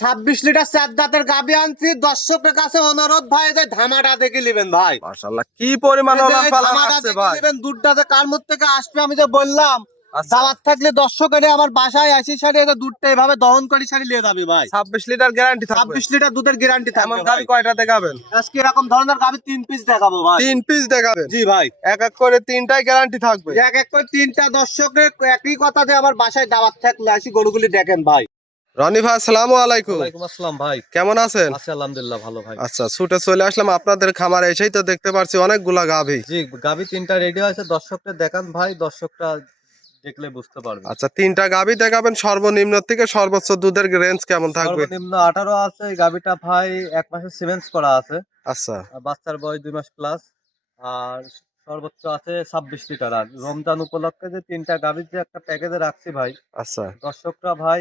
ছাব্বিশ লিটার চার দাঁতের গাবি আনছি। দর্শকের কাছে অনুরোধ ভাই যে ধামাটা দেখে নেবেন ভাই। মাশাআল্লাহ কি পরিমাণ ধামাটা দেখে নেবেন, দুধটা যে কার মুখ থেকে আসবে আমি যে বললাম। আচ্ছা। দাওয়াত থাকলে দর্শকের আমার বাসায় আসি সারি এটা দুধটা এভাবে দহন করে সারি নিয়ে যাবে ভাই। 26 লিটার গ্যারান্টি ছাব্বিশ লিটার দুধের গ্যারান্টি থাকবে। কয়টা দেখাবেন? আজকে এরকম ধরনের গাবি তিন পিস দেখাবো ভাই। তিন পিস দেখাবেন? জি ভাই। এক এক করে তিনটাই গ্যারান্টি থাকবে? এক এক করে তিনটা দর্শকের একই কথা যে আমার বাসায় দাওয়াত থাকলে আসি গরুগুলি দেখেন ভাই। রনি ভাই আসসালামু আলাইকুম। ওয়ালাইকুম আসসালাম ভাই। কেমন আছেন? আছি আলহামদুলিল্লাহ ভালো ভাই। আচ্ছা ছুটে চলে আসলাম আপনাদের খামারে এসেই তো দেখতে পাচ্ছি অনেকগুলা গাভী। জি গাবি তিনটা রেডি দর্শকদের দেখান ভাই দর্শকরা দেখলে বুঝতে পারবে। আচ্ছা তিনটা গাভী দেখাবেন সর্বনিম্ন থেকে সর্বোচ্চ দুধের রেঞ্জ কেমন থাকবে? সর্বনিম্ন আঠারো আছে এই গাবিটা ভাই এক মাসের সিমেন্স করা আছে। আচ্ছা। আর বাচ্চার বয়স দুই মাস প্লাস আর সর্বোচ্চ আছে ছাব্বিশ লিটার। আর রমজান উপলক্ষে যে তিনটা গাবির যে একটা প্যাকেজে রাখছি ভাই আচ্ছা। দর্শকরা ভাই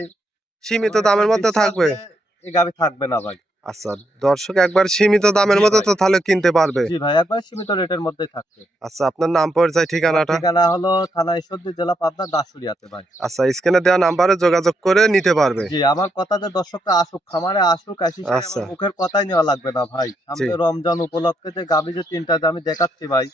সীমিত দামের মধ্যে থাকবে। এই গাবি থাকবে না ভাই। আচ্ছা দর্শক একবার সীমিত দামের মধ্যে তো তাহলে কিনতে পারবে। জি ভাই একবার সীমিত রেটের মধ্যেই থাকবে। আচ্ছা আপনার নাম পরিচয় ঠিকানাটা? ঠিকানা হলো থানা ঈশ্বরদী জেলা পাবনা দাসুরিয়াতে ভাই। আচ্ছা স্ক্রিনে দেওয়া নাম্বারে যোগাযোগ করে নিতে পারবে। জি আমার কথা যে দর্শকরা আসুক খামারে আসুক আসি আচ্ছা। মুখের কথাই নেওয়া লাগবে না ভাই। সামনে। রমজান উপলক্ষে যে গাবি যে তিনটা আমি দেখাচ্ছি ভাই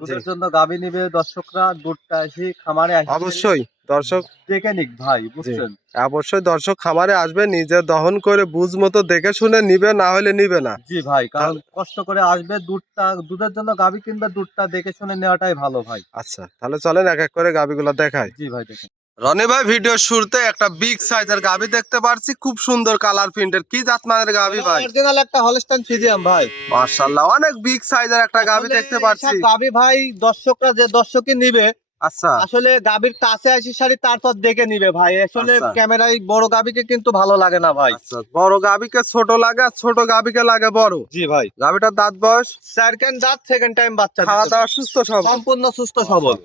দুধের জন্য গাবি নিবে দর্শকরা দুধটা আসি খামারে আসি অবশ্যই। দর্শক দেখে নিক ভাই বুঝছেন? অবশ্যই দর্শক খামারে আসবে নিজে দহন করে বুঝ মতো দেখে শুনে নিবে না হলে নিবে না। জি ভাই কারণ কষ্ট করে আসবে দুধটা দুধের জন্য গাবি কিনবে দুধটা দেখে শুনে নেওয়াটাই ভালো ভাই। আচ্ছা তাহলে চলেন এক এক করে গাবিগুলো দেখাই। জি ভাই দেখেন। রনি ভাই ভিডিও শুরুতে একটা বিগ সাইজের গাবি দেখতে পারছি খুব সুন্দর কালার প্রিন্টের কি জাতমানের গাবি ভাই? অরিজিনাল একটা হলস্টাইন ফিজিয়াম ভাই। মার্শাল্লাহ অনেক বিগ সাইজের একটা গাবি দেখতে পারছি। গাবি ভাই দর্শকরা যে দর্শকই নিবে আচ্ছা। আসলে গাবির কাছে আসি সারি তারপর দেখে নিবে ভাই। আসলে আচ্ছা। ক্যামেরায় বড় গাবিকে কিন্তু ভালো লাগে না ভাই। আচ্ছা বড় গাবিকে ছোট লাগে আর ছোট গাবিকে লাগে বড়। জি ভাই। গাবিটার দাঁত বয়স? সেকেন্ড দাঁত সেকেন্ড টাইম বাচ্চা খাওয়া দাওয়া সুস্থ সব সম্পূর্ণ সুস্থ সবল।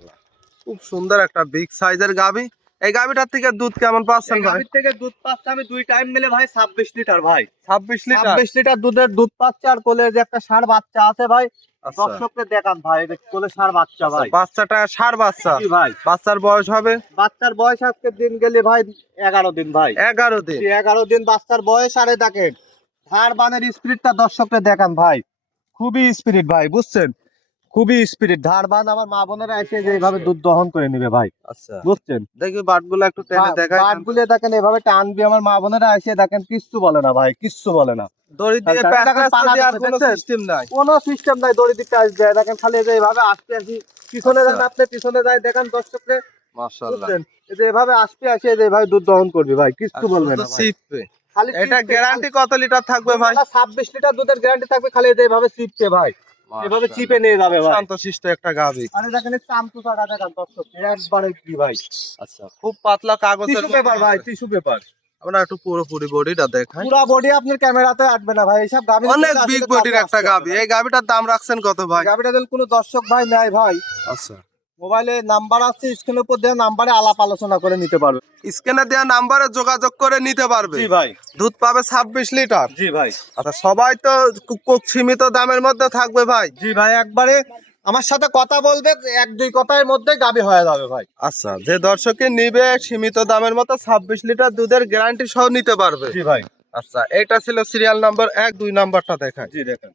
খুব সুন্দর একটা বিগ সাইজের গাবি এই গাবিটার থেকে দুধ কেমন পাচ্ছেন ভাই? গাভীর থেকে দুধ পাচ্ছে আমি দুই টাইম মিলে ভাই ছাব্বিশ লিটার ভাই। ছাব্বিশ লিটার? ছাব্বিশ লিটার দুধের দুধ পাচ্ছে আর কোলে যে একটা ষাঁড় বাচ্চা আছে ভাই আচ্ছা। দর্শককে দেখান ভাই কোলে ষাঁড় বাচ্চা ভাই। বাচ্চাটা সার বাচ্চা? জি ভাই। বাচ্চার বয়স হবে? বাচ্চার বয়স আজকে দিন গেলে ভাই এগারো দিন ভাই। এগারো দিন। এই এগারো দিন বাচ্চার বয়স আরে দেখেন ধার বানের স্পিরিটটা দর্শককে দেখান ভাই। খুবই স্পিরিট ভাই বুঝছেন? খুবই স্পিরিট ধার বান আমার মা বোনেরা এসে যে এইভাবে দুধ দহন করে নিবে ভাই। আচ্ছা। বুঝছেন? দেখি বাটগুলো একটু টেনে দেখাই। পাটগুলো দেখেন এভাবে টানবি আমার মা বোনেরা এসে দেখেন কিচ্ছু বলে না ভাই কিচ্ছু বলে না। দড়ি দিয়ে আছে, কোনো সিস্টেম নাই। কোনো সিস্টেম নাই দড়ি দিতে আসবে দেখেন খালি যে এইভাবে আসতে আসি পিছনে যান আচ্ছা। আপনি পিছনে যাই দেখেন দর্শককে মাশাআল্লাহ। এই যে এভাবে আসতে আসে এই যে এইভাবে দুধ দহন করবি ভাই কিচ্ছু বলবে না ভাই। এটা গ্যারান্টি কত লিটার থাকবে ভাই? ছাব্বিশ লিটার দুধের গ্যারান্টি থাকবে খালি যে এইভাবে চিপকে ভাই। এভাবে চিপে নিয়ে যাবে ভাই। শান্ত শিষ্ট একটা গাবি আরে দেখেন দর্শক একবারে কি ভাই। আচ্ছা খুব পাতলা কাগজের টিস্যু পেপার ভাই টিস্যু পেপার। আমরা একটু পুরোপুরি বডিটা দেখাই। পুরো বডি আপনার ক্যামেরাতে আসবে না ভাই এইসব গাবি অনেক বিগ বডির একটা গাবি এই গাবিটার দাম রাখছেন কত ভাই? গাবিটা যদি কোনো দর্শক ভাই নাই ভাই। আচ্ছা। মোবাইলে নাম্বার আছে স্ক্রিনের উপর দেওয়া নাম্বারে আলাপ আলোচনা করে নিতে পারবে। স্ক্যানে দেওয়া নাম্বারে যোগাযোগ করে নিতে পারবে। জি ভাই। দুধ পাবে ছাব্বিশ লিটার। জি ভাই। আচ্ছা সবাই তো খুব সীমিত দামের মধ্যে থাকবে ভাই? জি ভাই একবারে আমার সাথে কথা বলবে এক দুই কথার মধ্যে গাবি হয়ে যাবে ভাই। আচ্ছা যে দর্শকে নিবে সীমিত দামের মতো ছাব্বিশ লিটার দুধের গ্যারান্টি সহ নিতে পারবে। জি ভাই। আচ্ছা এটা ছিল সিরিয়াল নাম্বার এক দুই নাম্বারটা দেখায় জি দেখেন।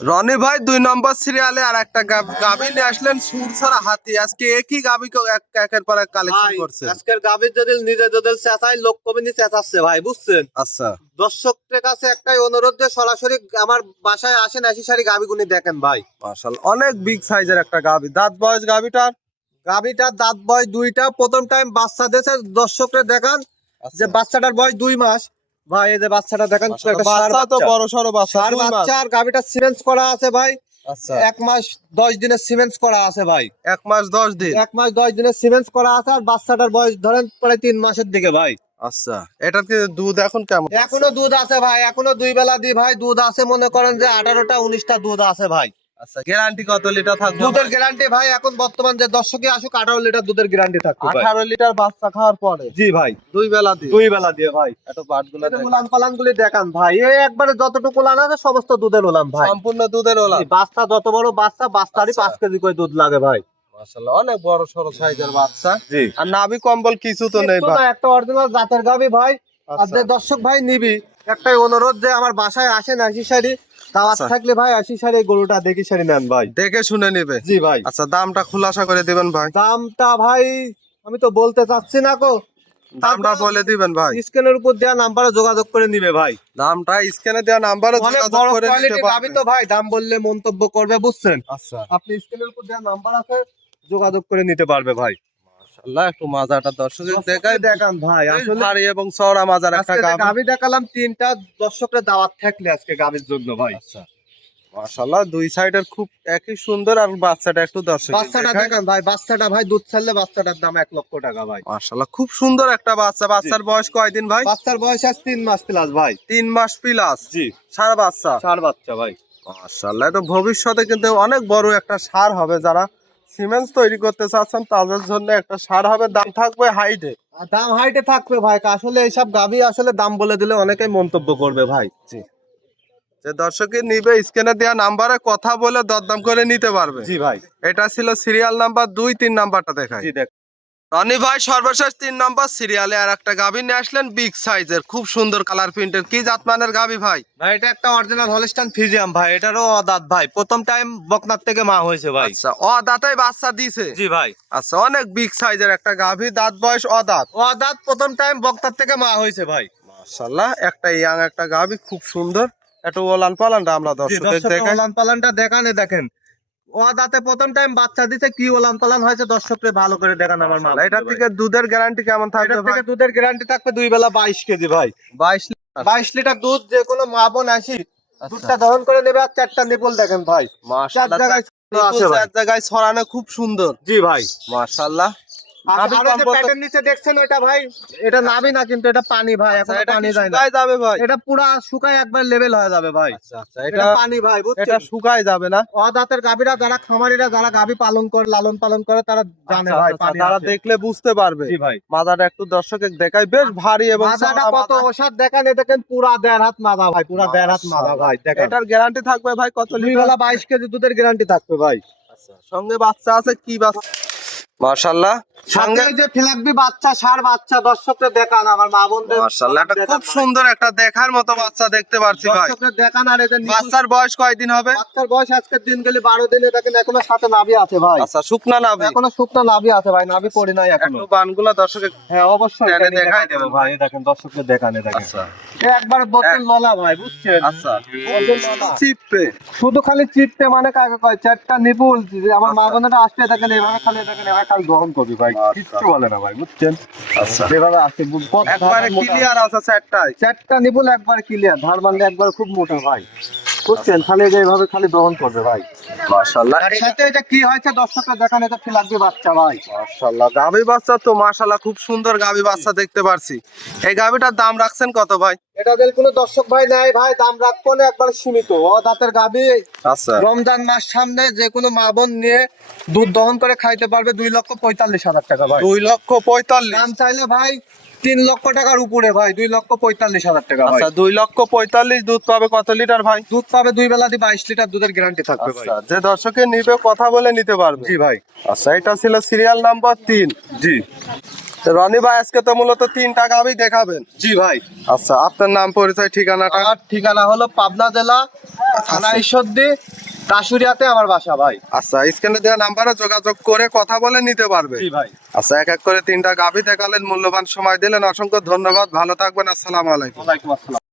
রনি ভাই দুই নম্বর সিরিয়ালে আর একটা গা- গাভী নিয়ে আসলেন সুর ছাড়া হাতি। আজকে একই এক- একের পর এক কালেকশন করছে। আজকের গাবির যদি নিজে যদি চেঁচাই লোক কমিনি চেঁচাচ্ছে ভাই বুঝছেন? আচ্ছা। দর্শকদের কাছে একটাই অনুরোধ যে সরাসরি আমার বাসায় আসেন আসি সারি গাবিগুনি দেখেন ভাই। মাশাল অনেক বিগ সাইজের একটা গাভী। দাঁত বয়স গাভীটার? গাবিটার দাঁত বয়স দুইটা প্রথম টাইম বাচ্চা দিয়েছে দর্শকরা দেখান যে যে বাচ্চাটার বয়স দুই মাস। ভাই এই যে বাচ্চাটা দেখেন বাচ্চা তো বড় সড়ো বাচ্চা ষাঁড় বাচ্চা আর গাবিটা সিমেন্স করা আছে ভাই। আচ্ছা। এক মাস দশ দিনের সিমেন্স করা আছে ভাই। এক মাস দশ দিন? এক মাস দশ দিনের সিমেন্স করা আছে আর বাচ্চাটার বয়স ধরেন প্রায় তিন মাসের দিকে ভাই। আচ্ছা। কি দুধ এখন কেমন? এখনও দুধ আছে ভাই এখনও দুই বেলা দি ভাই দুধ আছে মনে করেন যে আঠারোটা উনিশটা দুধ আছে ভাই। আচ্ছা গ্যারান্টি কত লিটার থাকবে? দুধের গ্যারান্টি ভাই এখন বর্তমান যে দর্শকে আসুক আঠারো লিটার দুধের গ্যারান্টি থাকবে আঠারো লিটার বাচ্চা খাওয়ার পরে? জি ভাই। দুই বেলা দুই বেলা দিয়ে ভাই। একটু বাটগুলো এই পালান গুলি দেখান ভাই। এই একবারে যতটুকু আছে সমস্ত দুধের উলান ভাই। সম্পূর্ণ দুধের ওলা এই বাচ্চা যত বড় বাচ্চা বাচ্চারই আচ্ছা। পাঁচ কেজি করে দুধ লাগে ভাই। মাশাআল্লাহ অনেক বড় সড়ো সাইজের বাচ্চা। জি। আর নাভি কম্বল কিছু তো নেই ভাই। একটা অরিজিনাল জাতের গাবি ভাই। আর দর্শক ভাই নিবি একটাই অনুরোধ যে আমার বাসায় আসেন আশি সারি দাওয়াত আচ্ছা। থাকলে ভাই আশি সারি গরুটা দেখি সারি নেন ভাই। দেখে শুনে নিবে। জি ভাই। আচ্ছা দামটা খুলাসা করে দিবেন ভাই। দামটা ভাই আমি তো বলতে চাচ্ছি না কো। দামটা বলে দিবেন ভাই। উপর দেওয়া নাম্বারে যোগাযোগ করে নিবে ভাই। দামটা স্ক্যানে দেওয়া নাম্বারে অনেক যোগাযোগ করে নিতে কোয়ালিটি গাবি তো ভাই দাম বললে মন্তব্য করবে বুঝছেন? আচ্ছা। আপনি স্ক্রিনের উপর দেওয়া নাম্বার আছে যোগাযোগ করে নিতে পারবে ভাই। মাশাআল্লাহ একটু মাজাটা দর্শকের দেখাই। দেখান ভাই আসলে ভারী এবং চওড়া মাজার একটা আজকে গাবি দেখালাম তিনটা দর্শকের দাওয়াত থাকলে আজকে গাবির জন্য ভাই। আচ্ছা মাশাআল্লাহ দুই সাইডের খুব একই সুন্দর আর বাচ্চাটা একটু দর্শক বাচ্চাটা দেখান ভাই বাচ্চাটা ভাই দুধ ছাড়লে বাচ্চাটার দাম এক লক্ষ টাকা ভাই। মাশাআল্লাহ খুব সুন্দর একটা বাচ্চা। বাচ্চার বয়স কয়দিন ভাই? বাচ্চার বয়স আজ তিন মাস প্লাস ভাই। তিন মাস প্লাস? জি। সার বাচ্চা? চার বাচ্চা ভাই। মাশাআল্লাহ তো ভবিষ্যতে কিন্তু অনেক বড় একটা সার হবে যারা সিমেন্ট তৈরি করতে চাচ্ছেন তাদের জন্য একটা সার হবে। দাম থাকবে হাইটে। দাম হাইটে থাকবে ভাই আসলে এইসব গাভী আসলে দাম বলে দিলে অনেকেই মন্তব্য করবে ভাই। যে দর্শকের নিবে স্ক্রিনে দেওয়া নাম্বারে কথা বলে দরদাম করে নিতে পারবে। জি ভাই। এটা ছিল সিরিয়াল নাম্বার দুই তিন নাম্বারটা দেখায় জি দেখ রনি ভাই সর্বশেষ তিন নাম্বার সিরিয়ালে আর একটা গাভী নিয়ে আসলেন বিগ সাইজের খুব সুন্দর কালার প্রিন্টের কি জাতমানের গাভী ভাই? ভাই এটা একটা অরিজিনাল হলিস্টান ফিজিয়াম ভাই এটারও অদাত ভাই। প্রথম টাইম বকনার থেকে মা হয়েছে ভাই। আচ্ছা অদাতাই বাচ্চা দিছে জি ভাই। আচ্ছা অনেক বিগ সাইজের একটা গাভী দাঁত বয়স অদাত। অদাত প্রথম টাইম বকনার থেকে মা হয়েছে ভাই। মাশাল্লাহ একটা ইয়াং একটা গাভী খুব সুন্দর। একটু ওলান পালানটা আমরা দর্শককে দেখাই। ওলান পালানটা দেখানে দেখেন। অদাতে প্রথম টাইম বাচ্চা দিতে কি ওলান পালান হয়েছে দর্শকরে ভালো করে দেখান আমার মাল। এটা থেকে দুধের গ্যারান্টি কেমন থাকবে এটা থেকে দুধের গ্যারান্টি থাকবে দুই বেলা বাইশ কেজি ভাই। বাইশ বাইশ লিটার দুধ যে কোনো মা বোন আসি দুধটা দহন করে নেবে আর চারটা নিপল দেখেন ভাই। ভাই। চার জায়গায় ছড়ানো খুব সুন্দর। জি ভাই। মাশাল্লাহ ভাই? এটা নাবি না কিন্তু এটা পানি ভাই এখন আচ্ছা, পানি যায় না। যাবে ভাই? এটা পুরা শুকায় একবার লেভেল হয়ে যাবে ভাই। আচ্ছা আচ্ছা এটা এটা পানি ভাই এটা শুকায় যাবে না। অদাতের গাভীরা যারা খামারিরা যারা গাভী পালন করে লালন পালন করে তারা জানে আচ্ছা, ভাই আচ্ছা, তারা দেখলে বুঝতে পারবে। জি ভাই। মাদাটা একটু দর্শকের দেখায় বেশ ভারী এবং কত। ওষাদ দেখেন দেখেন পুরা দেড় হাত মাজা ভাই পুরা দেড় হাত মাজা ভাই দেখেন। এটার গ্যারান্টি থাকবে ভাই কত লিটার? বাইশ কেজি দুধের গ্যারান্টি থাকবে ভাই। সঙ্গে বাচ্চা আছে কি বাচ্চা? মাশাআল্লাহ। সঙ্গে যে বাচ্চা সার বাচ্চা দর্শকদের দেখান আমার মা বোনদের মাশাআল্লাহ এটা খুব সুন্দর একটা দেখার মতো বাচ্চা দেখতে পাচ্ছি ভাই। দর্শকদের দেখান আর এদের বাচ্চার বয়স কয়দিন হবে? বাচ্চার বয়স আজকের দিন গেলে বারো দিনে দেখেন এখনও সাথে নাভি আছে ভাই। আচ্ছা শুকনা নাবি এখনও শুকনো নাভি আছে ভাই নাভি পড়ে নাই এখনও। একটু বানগুলা হ্যাঁ অবশ্যই দেখাই দেবো ভাই দেখেন দর্শকদের দেখানে দেখেন। আচ্ছা। একবার বোতল ললা ভাই বুঝছেন? আচ্ছা। চিপে। শুধু খালি চিপতে মানে কাকে কয় চারটা নিপুল। আমার মা আচ্ছা। বোনেরা আসতে দেখেন এভাবে খালি দেখেন এভাবে গ্রহণ করবি ভাই। আচ্ছা। কিচ্ছু বলে না ভাই বুঝছেন? আচ্ছা। যেভাবে আসছে একবারে ক্লিয়ার আছে চারটায় চারটা নিবল একবার ক্লিয়ার ধার মানলে একবার খুব মোটা ভাই। বুঝছেন? খালি করবে ভাই। মাশাআল্লাহ। আর সাথে এটা কি হয়েছে? দর্শকরা দেখান এটা কি বাচ্চা ভাই? মাশাআল্লাহ। গাভী বাচ্চা তো মাশাআল্লাহ খুব সুন্দর গাভী বাচ্চা দেখতে পারছি। এই গাভীটার দাম রাখছেন কত ভাই? এটা কোনো দর্শক ভাই ভাই দাম রাখব না একবার সীমিত। ও দাঁতের গাবি আচ্ছা। রমজান মাস সামনে যে কোনো মা বোন নিয়ে দুধ দহন করে খাইতে পারবে দুই লক্ষ পঁয়তাল্লিশ হাজার টাকা ভাই। দুই লক্ষ পঁয়তাল্লিশ। দাম চাইলে ভাই তিন লক্ষ টাকার উপরে ভাই দুই লক্ষ পঁয়তাল্লিশ হাজার টাকা আচ্ছা দুই লক্ষ পঁয়তাল্লিশ দুধ পাবে কত লিটার ভাই? দুধ পাবে দুই বেলা দিয়ে বাইশ লিটার দুধের গ্যারান্টি থাকবে আচ্ছা যে দর্শকে নিবে কথা বলে নিতে পারবে। জি ভাই। আচ্ছা এটা ছিল সিরিয়াল নাম্বার তিন। জি। রনি ভাই আজকে তো মূলত তিন টাকা গাভী দেখাবেন। জি ভাই। আচ্ছা আপনার নাম পরিচয় ঠিকানাটা? ঠিকানা হলো পাবনা জেলা থানা ঈশ্বরদী কাশুরিয়াতে আমার বাসা ভাই। আচ্ছা স্ক্রিনে দেওয়া নাম্বারে যোগাযোগ করে কথা বলে নিতে পারবে। জি ভাই। আচ্ছা এক এক করে তিনটা গাভী দেখালেন মূল্যবান সময় দিলেন। অসংখ্য ধন্যবাদ ভালো থাকবেন আসসালামু আলাইকুম। ওয়ালাইকুম আসসালাম।